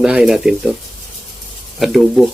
unahin natin to. Adobo.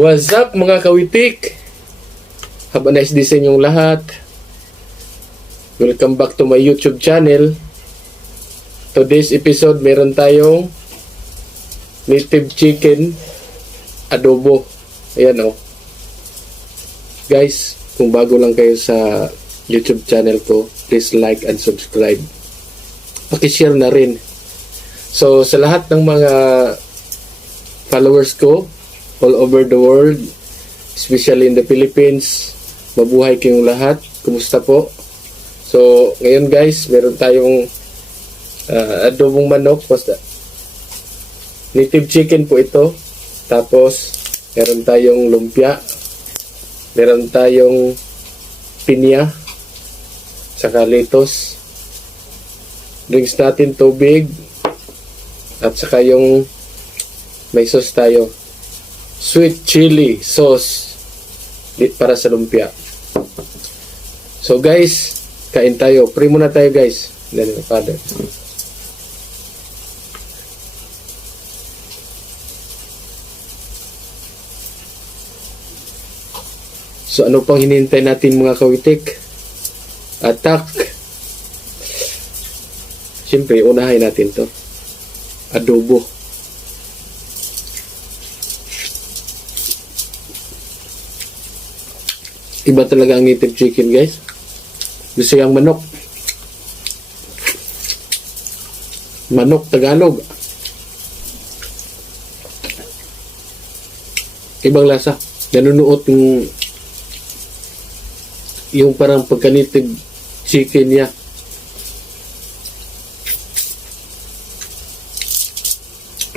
What's up mga kawitik? Have a nice day sa inyong lahat. Welcome back to my YouTube channel. Today's episode, meron tayong native chicken adobo. Ayan o. Guys, kung bago lang kayo sa YouTube channel ko, please like and subscribe. Pakishare na rin. So, sa lahat ng mga followers ko, all over the world, especially in the Philippines, mabuhay kayong lahat. Kumusta po? So, ngayon guys, meron tayong adobong manok. Native chicken po ito. Tapos, meron tayong lumpia. Meron tayong pinya. Saka lettuce. Drinks natin tubig. At saka yung may sauce tayo. Sweet chili sauce para sa lumpia. So guys, kain tayo. Pray muna tayo guys. Then, Father. So ano pang hinihintay natin mga kawitik? Attack. Siyempre, unahin natin to. Adobo. Iba talaga ang native chicken guys. Gusto yung manok. Manok Tagalog. Ibang lasa. Nanunuot yung parang pagka-native chicken niya.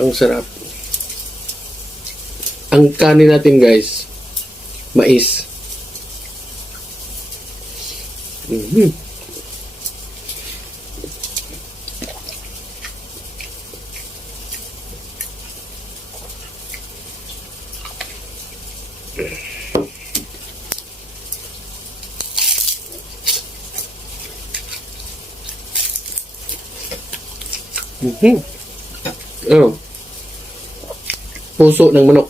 Ang sarap. Ang kanin natin guys, mais. Oh. Puso ng manok.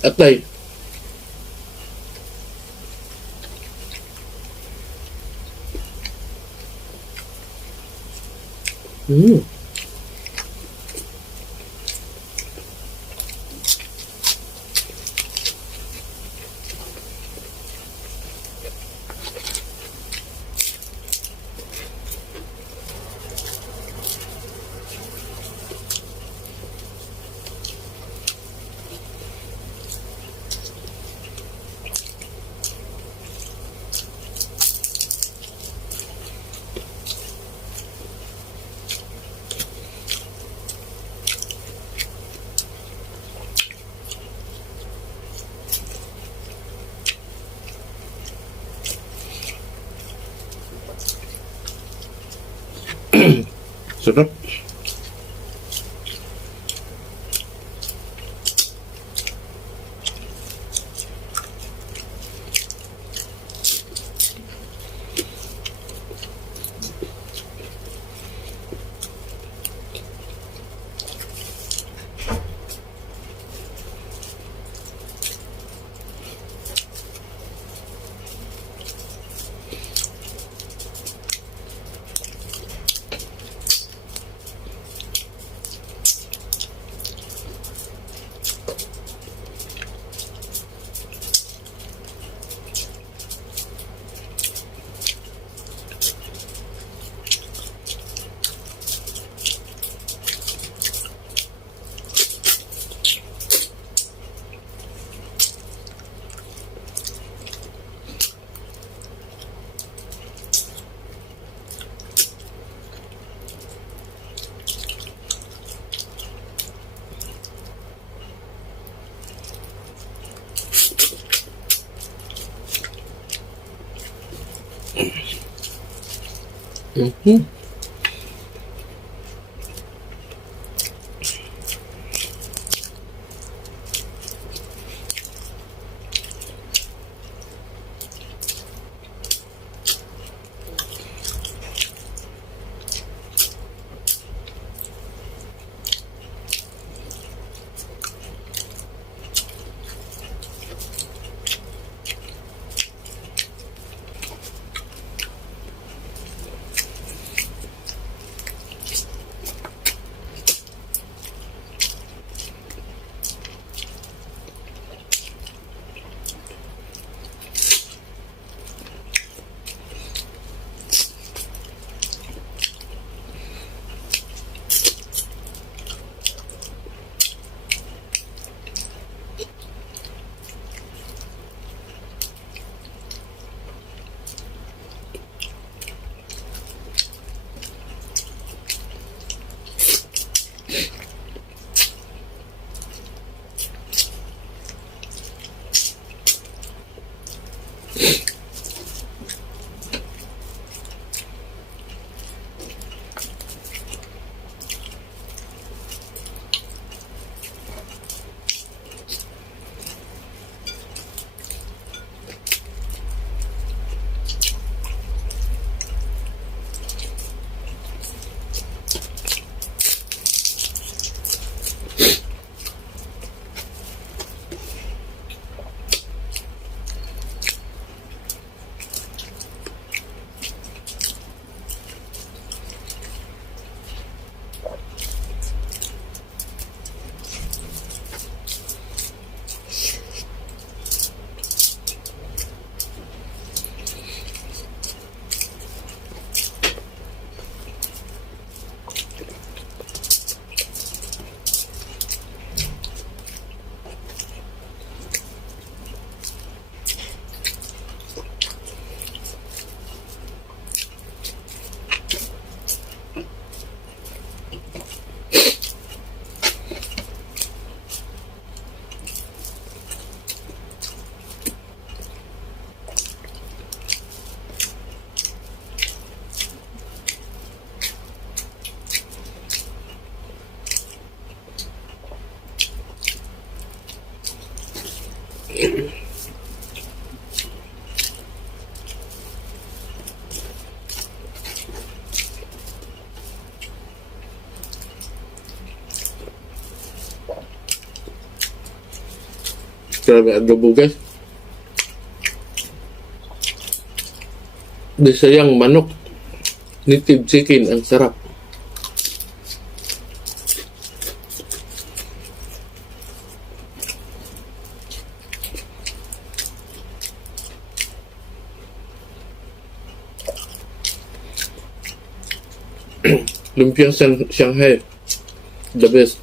Atay. Sarap. Mhm. Grabe adobo guys. Bisayang manok. Native chicken. Ang sarap. Lumpiang Shanghai. The best.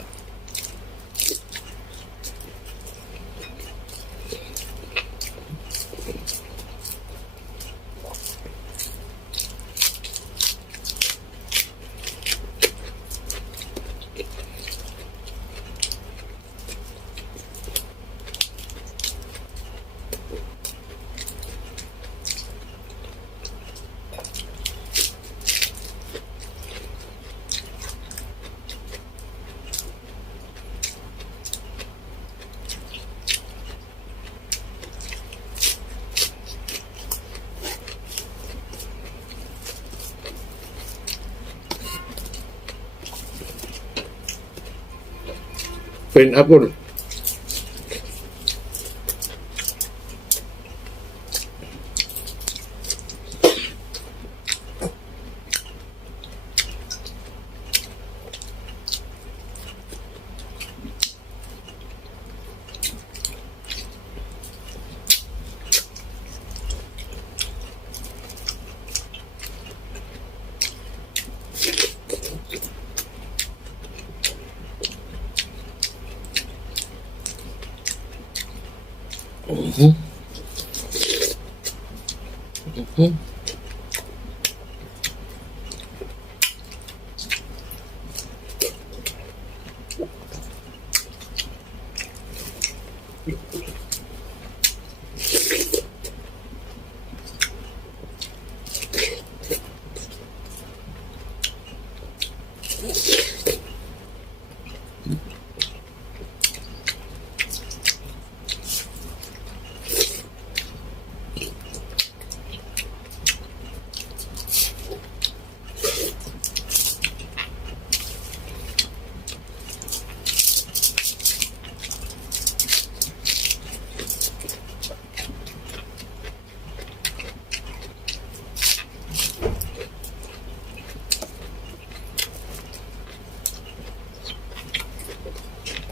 pineapple. Mhm. Mhm.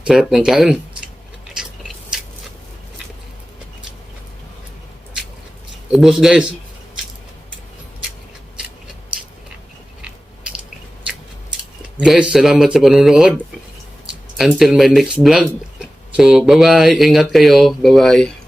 Sarap ng kain. Ubus guys. Guys, salamat sa panonood. Until my next vlog. So, bye-bye. Ingat kayo. Bye-bye.